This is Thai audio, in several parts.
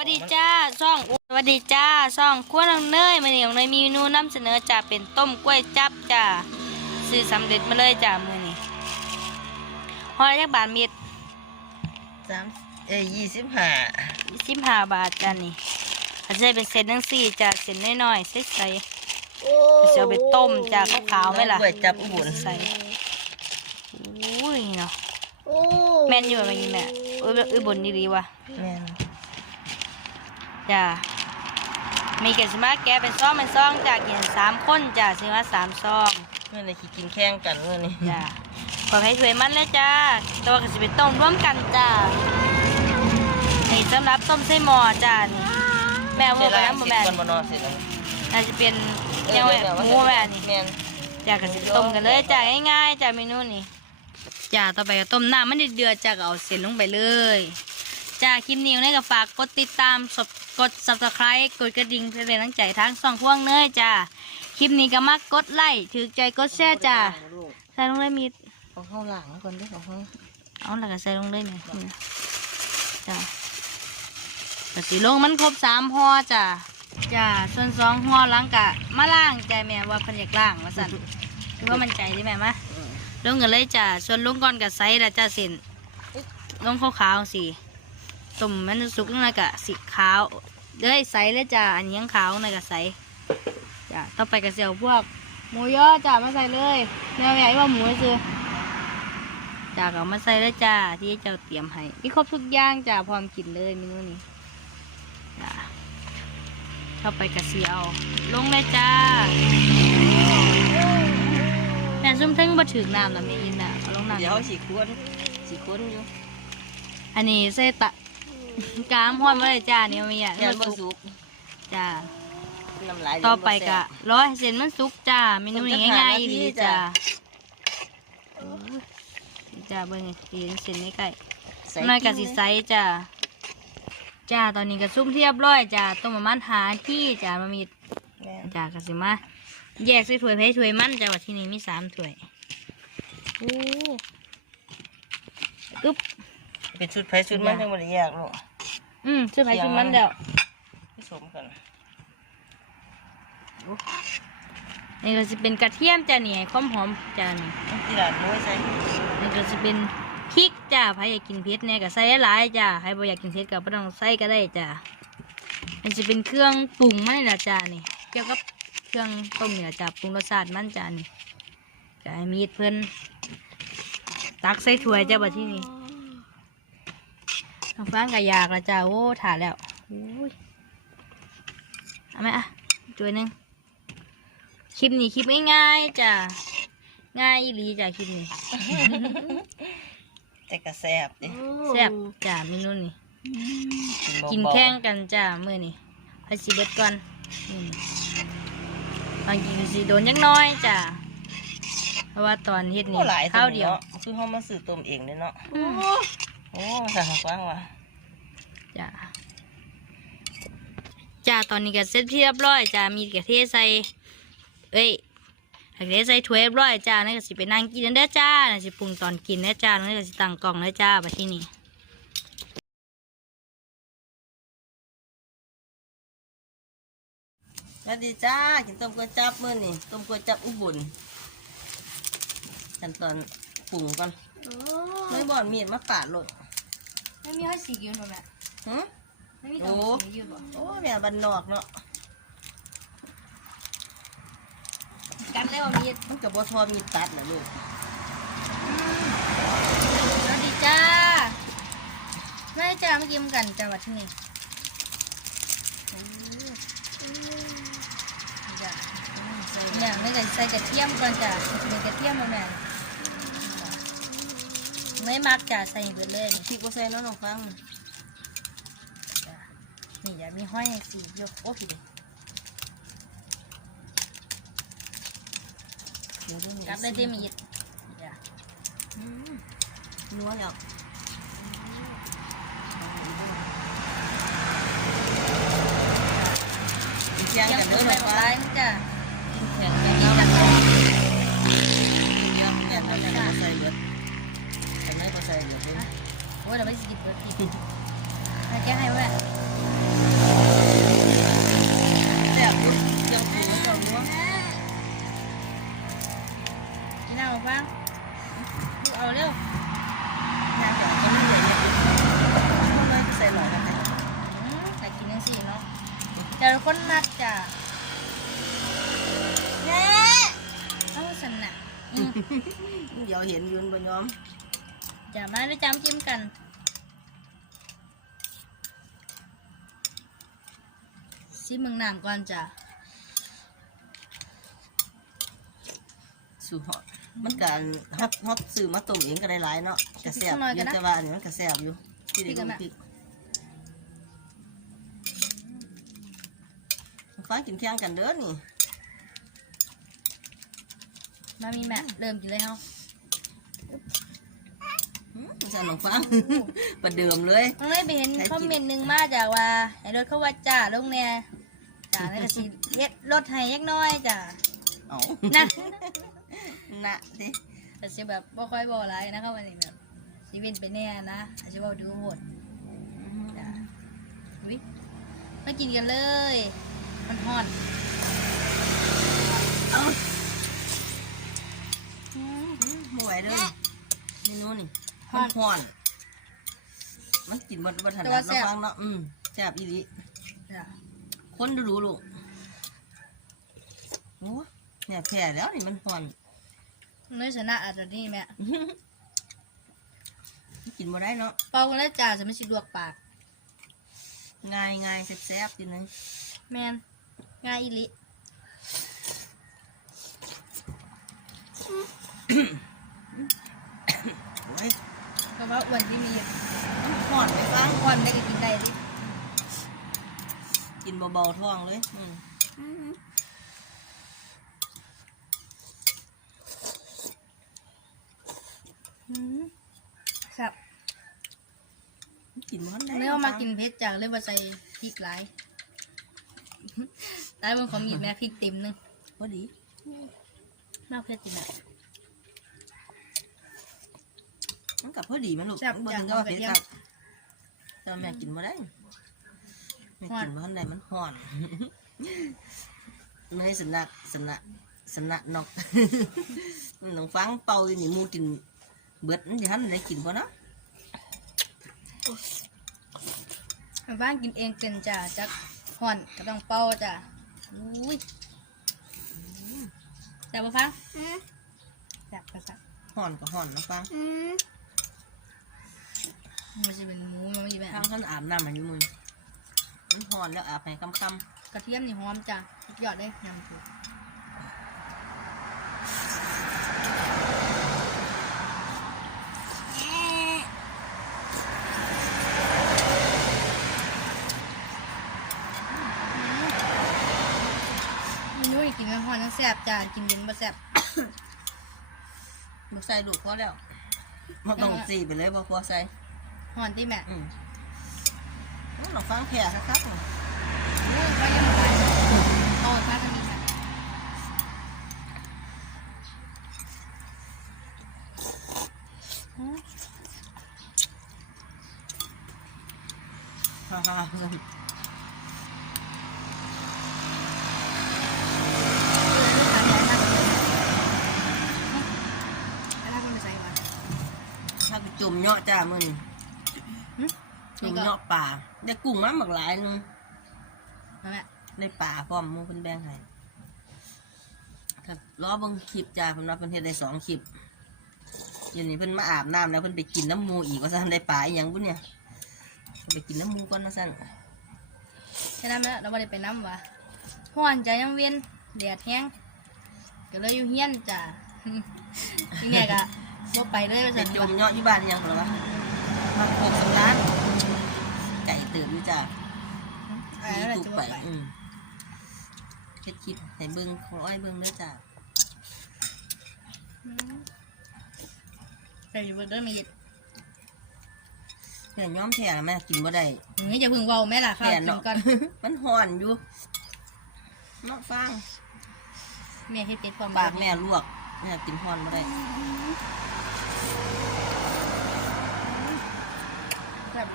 วัสดีจ้าซ่องสวัสดีจ้าซ่องขั้วน้องเนยมาเนี่ยน้องเนยมีเมนูนำเสนอจ้าเป็นต้มกล้วยจับจ้าซื้อสำเร็จมาเลยจ้ามือนี้ห่อละจักบาทมีดสามเอ้ยยี่สิบห้าสิบห้าบาทจ้านี่อาจจะเป็นเศษทั้งสี่จ้าเศษน้อยๆใส่ใส่ๆจะเอาไปต้มจ้าขาวๆไหมล่ะกล้วยจับอุบลใส่อุ้ยเนาะแม่นอยู่ไหมแม่เอ้ยเอ้ยบนดีๆว่ะแม่น จ้ามีเกศมาแกะเป็นซองเป็นซองจ้ากินสามคนจ้าซื้อมาสามซองเมื่อไหรขี้กินแข่งกันเมื่อนี้จ้าขอให้ถวยมันเลยจ้าตัวก็จะเป็นต้มร่วมกันจ้านี่สำหรับต้มไส้หม้อจ้านี่แม่ว่าไปน้ำหมูแม่ก่อนบ่นอนเสร็จแล้วน่าจะเป็นเจ้าแม่หมูแม่นี่แม่นจ้าก็จะต้มกันเลยจ้าง่ายๆจ้าเมนูนี้จ้าต่อไปก็ต้มน้ำมันเดือดๆจ้าก็เอาเส้นลงไปเลย จ้าคลิปนี้นี่ก็ฝากกดติดตามสบกด subscribe กดกระดิ่งเพื่อเป็นกำลังใจทางช่องพวงเนยจ้าคลิปนี้ก็มากกดไลค์ถือใจกดแชร์จ้าใส่ลงเลยมีเอาเข้างหลังก่อนเด้วยเอาเข้าเอาแล้วก็ใส่ลงเลยเนี่ยนี่นะจ้าก็สีลงมันครบสามห่อจ้าจ้าส่วนสองห่อหลังกะมาล่างใจแม่ว่าพันอยากล่างว่าสั่นคือว่ามันใจได้แม่มะลงกันเลยจ้าส่วนลงก่อนกับไซส์ละจ้าสินลงขาวๆสิ ต้มมันสุกนั่นละกะสีขาวเลยใสเลยจ้าอันนี้ยังขาวนั่นกะใสจ้าต่อไปกับเสี่ยวพวก หมูย่อจ้ามาใส่เลยแนวใหญ่ว่าหมูซื้อจ้าก็เอามาใส่เลยจ้าที่เจ้าเตรียมให้มีครบทุกอย่างจ้าพร้อมกินเลยเมนูนี้จ้าต่อไปกับเสี่ยวลงเลยจ้าแม่ซุ่มทึงบ่ถึงน้ำนะแม่ยินน่ะเอาลงน้ำเดี๋ยวสีควนสีควนอยู่อันนี้ใส่ตะ กามห้อนมาเลยจ้าเนี่ยมีอะยันบ่สุกจ้าน้ำลายต่อไปก็รอให้เส้นมันสุกจ้าเมนูนี้ง่ายๆอีหลีจ้าอู้ยจ้าเบิ่งนี่เห็นเส้นไม่ใกล้น้อยก็สิใสจ้าจ้าตอนนี้ก็ซุ่มเรียบร้อยจ้าต้มประมาณหาที่จ้ามามีแม่นจ้าก็สิมาแยกใส่ถ้วยเพถ้วยมันจ้าว่าที่นี่มีสามถ้วยโอ้กึบเป็นชุดไผชุดมันยังบ่ได้แยกลูก อืมชื่อไผชื่อมันเดี๋ยวผสมกันนี่ก็จะเป็นกระเทียมจ้านี่ให้ความหอมจ้านี่ต้องกีฬาดน้อยใส่นี่ก็จะเป็นพริกจ้าใครอยากกินเผ็ดเนี่ยก็ใส่หลายๆจ้าใครบ่อยากกินเผ็ดก็บ่ต้องใส่ก็ได้จ้ามันจะเป็นเครื่องปรุงมันละจ้านี่เกี่ยวกับเครื่องต้มเนี่ยจ้าปรุงรสชาติมันจ้านี่ก็ให้มีดเพิ่นตักใส่ถ้วยจ้าบัดที่นี่ ทางฟ้านก็อยากละจ้าโอ้ถ่าแล้วอุ้ยเอาไหมอะถ้วยหนึงคลิปนี้คลิปง่ายๆจ้ะง่ายอีหลีจ้ะคลิปนี้แต่ก็แซ่บดิแซ่บจ้ะเมนูนี้เบาๆกินแข่งกันจ้ะมื้อนี้ให้สิเบิดก่อนอืมบางทีก็สิโดนจักหน้อยจ้ะเพราะว่าตอนเฮ็ดนี่โอ้หลายข้าวเดียวนาะคือเฮามาซื้อต้มเองเด้เนาะ อืมโอ้สั่งฟังว่ะจ้ะจ้ะตอนนี้ก็เสร็จที่เรียบร้อยจ้ะมีกระเทศใส่เอ้ยกระเทศใส่ถ้วยเรียบร้อยจ้ะนั่นก็สิไปนั่งกินนั่นเด้อจ้านั่นสิปรุงตอนกินเด้อจ้านั่นก็สิตั้งกล่องเด้อจ้าบัดที่นี่สวัสดีจ้ากินต้มก๋วยจับมื้อนี่ต้มก๋วยจับอุบลขั้นตอนปรุงก่อนไม่บ่อนมีดมาปาดโลด ไม่มีห้อยสียืนหรอแม่หึไม่มีตัวสียืนหรอโอ้แม่บ้านนอกเนาะกันได้ว่ามีมันก็บ่ทอมีดตัดน่ะลูกสวัสดีจ้าไม่ได้จ้าเมื่อกี้มันกันจ้าวัดที่นี่อย่างนี้ก็ใส่กระเทียมก่อนจ้ะเป็นกระเทียมมาแม่ ไม่มักจ้ะใส่เบิดเลยพริกบ่ใส่เนาะน้องฟังนี่อย่ามีห้อยสียกโอ้ยเดี๋ยวดูนี่จับได้เต็มอีกจ้ะอืมนัวแล้วเที่ยงยังกันเบิเด้ดอไปน้องหลาฟัยงจ้ะเที่ยงกันเนาะ Ủa là bây giờ dịch rồi Hai cái hay quá Đây là cuốn dân phủ còn đúng không? Nào mà quang? Được ở đâu? Nàng chọn cho nó dễ nhận Hôm nay tôi sẽ lỗi là này Tại kỳ gì nó Chờ con mặt chả Nè Không sần nè Giờ hiện duyên vào nhóm เดี๋ยวเห็นอยืนบนยอมจะมาด้วยจำจิ้มกัน ซิมึงน้ำก่อนจ้ะสู่หอดมันกันฮอตฮอตซื้อมาต้มเองก็ได้หลายเนาะกระแสบอยู่แต่ว่าอันนี้มันกระแสบอยู่ที่ได้ดูพริกฟ้ากินเที่ยงกันเด้อนี่มามีแม่เริ่มกินเลยเฮา มจะหนองฟ้าประเดิมเลยน้องเลยไปเห็นคอมเมนต์หนึ่งมาจากว่าให้รถเขาว่าจ้าลงเนี่ยจ้านั่นก็สิเฮ็ดรถให้ยักน้อยจ้าเอานะนะดิแต่สิแบบบ่ค่อยบอกอะไรนะครับวันนี้แบบชีวิตเป็นแน่นะอาจจะบอกดูโหดจ้าอุ้ยมากินกันเลย มันฮอนเอาอืมไม่ไหวเลยเมนูนี่ ห้อนห้อน มันกินบนบนถนัดเนาะฟังเนาะ อืมแซ่บอีหลีจ้าคนดูดูลูกโอ้เนี่ยแพ้แล้วนี่มันห่อน เนื้อชนะอาจจะนี่แม่กินบ่ได้เนาะ เป่ากันแล้วจ้าจะไม่สิลวกปาก ง่ายง่ายแซ่บๆกินเลยแมนง่ายอีหลิโอ้ย เพราะว่าอ้วนที่มีมันห่อนไปฟังอ้วนไม่ได้กินได้ดิกินเบาๆท้องเลยอืมอืมครับกินมันได้เนื้อมากินเผ็ดจากเลยมาใส่พริกหลายได้บนของมีดแม่พริกเต็มหนึงพอดีมากเผ็ดจริงอะ มันกับพอดีมันลูกแซ่บมันบ่จัถึงงก็ว่าเอาไปเผ็ดเลี้ยงจัดแต่ว่าแม่กินบ่ได้แม่กินบ่ทันใดมันห่อนเนยสนักสนักสนักนอกมันต้องฟังเป่าอยู่นี่หมูกินเบิดมันสิทันได้กินบ่เนาะบ้านกินเองเป็นจ้ะจักห่อนก็ต้องเป่าจ้ะอุ้ยแต่บปะฟังแซ่บกระสับห่อนก็ห่อนนะฟัง มันจะเป็นหมูมันไม่แบบทางท่านอาบน้ำมันอยู่มือมันห่อนแล้วอาบให้ค่ำกระเทียมนี่หอมจ้ะสุดยอดเลยยำถูกเมนูนี่กินมันหอนทั้งแซ่บจ้ะกินเย็นบ่แซ่บๆลูกใส่ลูกพอแล้วมาต้องสีไปเลยบ่พอใส่ หอนที่แม่อืมเราฟังแผ่สักครับอู้ก็ยังบ่ไปอ๋อถ้าจะมีค่ะฮ่าฮ่าฮ่าถ้าไปจุ่มเนาะจ้ามึง จุ่มเนาะป่าได้กุ้งมาหมากหลายหนึงได้ป่าพร้อมหมูเป็นแบงให้ครับรอเบิ่งคลิปจ้าเพิ่นว่าเพิ่นเฮ็ดได้สองคลิปเดี๋ยวนี้เพิ่นมาอาบน้ำแล้วเพิ่นไปกินน้ำหมูอีกว่าซั่นได้ป่าอีหยังบุเนี่ยเพิ่นไปกินน้ำหมูก่อนว่าซั่นแค่นั้นแหละเราไม่ได้ไปน้ำวะห้อนใจยังเวียนแดดแห้งก็เลยอยู่เฮียนจ้ะนี่ไงกะบ่ไปเลยว่าไปซั่นจุ่มเนาะอยู่บ้านอีหยังเหรอวะมาโคกสำร้านไก่ตื่นอยู่ จ้าอ่ามีแล้วเราตุกจะไปบ่ไปอืมเฮ็ดคลิปให้เบิ่งขอให้เบิ่งเด้อจ้าอืมไปอยู่บนเรื่องมีดแม่ย้อมแท้แม่กินบ่ได้นี่จะพึ่งเว้าแม่ล่ะข้าวแผ่กิเนาะนก่อนมันห่อนอยู่เนาะฟังแม่เฮ็ดเป็ดความปากแม่ลวกแม่กินห่อนบ่ได้แบบ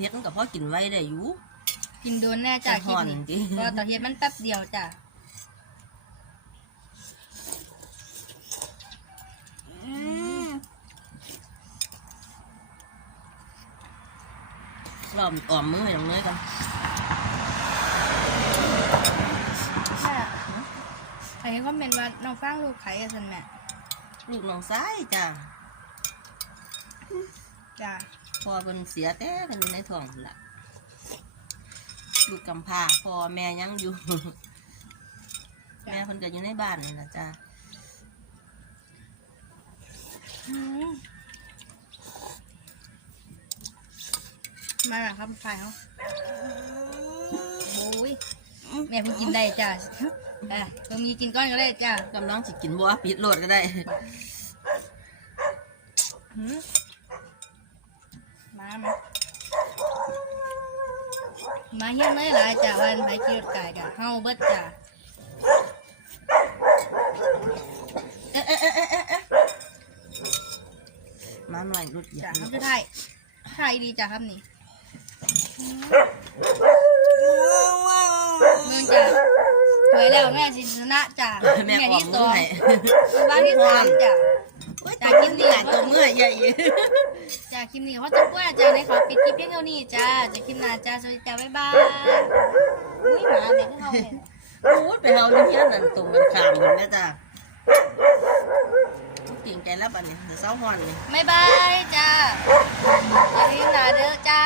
เฮ็ดมันก็พอกินไว้ได้อยู่ กินโดนแน่จ้ะคลิปฮ้อนนี้จริงเพราะว่าตอนเฮ็ดมันแป๊บเดียวจ้ะรอบอ่อมมือให้น้องเนยกันแม่ใครคอมเมนต์ว่าน้องฟังลูกไข่กันสันแม่ลูกน้องซ้ายจ้าจ้า พอเป็นเสียแต่เป็นอยู่ในท้องนั่นล่ะลูกกำพร้าพ่อแม่ยังอยู่ แม่คนก็อยู่ในบ้านนี่นะจ้าอืมมาหลังคำไข่เขาโอ้ยแม่เพิ่งกินได้จ้าอะเพิ่งมีกินก้อนก็ได้จ้ากำลังสิกินบัวปิดโหลดก็ได้ หืมมาไหม มาเฮียนเลยหลายจ้าวันไปกินรถไก่จ้าเฮาเบิดจ้าเอ๊ะเอ๊ะเอ๊ะเอ๊ะเอ๊ะเอ๊ะมาหน่อยรุดเหยียจ้าบเขาจะไทยไทยดีจ้าครับนี่เมืองจ้าถอยแล้วแม่สิชนะจ้าแม่ออที่สอองให้บ้านที่สามจ้า จ้ะกินดีหลายตัวเมื่อยใหญ่จ้าคลิปนี้เขาจะกว่าจ้าในขอปิดคลิปเพียงเท่านี้จ้าจะคลิปหน้าจ้าสวัสดีจ้าบ๊ายบายอุ้ยหมาเด็กเขาเนี่ยโอ้ยไปเอาอยู่เฮียนั่นตรงกันข้ามกันแม่จ้าเก่งใจแล้วบัดนี้เดี๋ยวเศร้าหอนนี่บ๊ายบายจ้าอย่าลืมหนาเด้อจ้า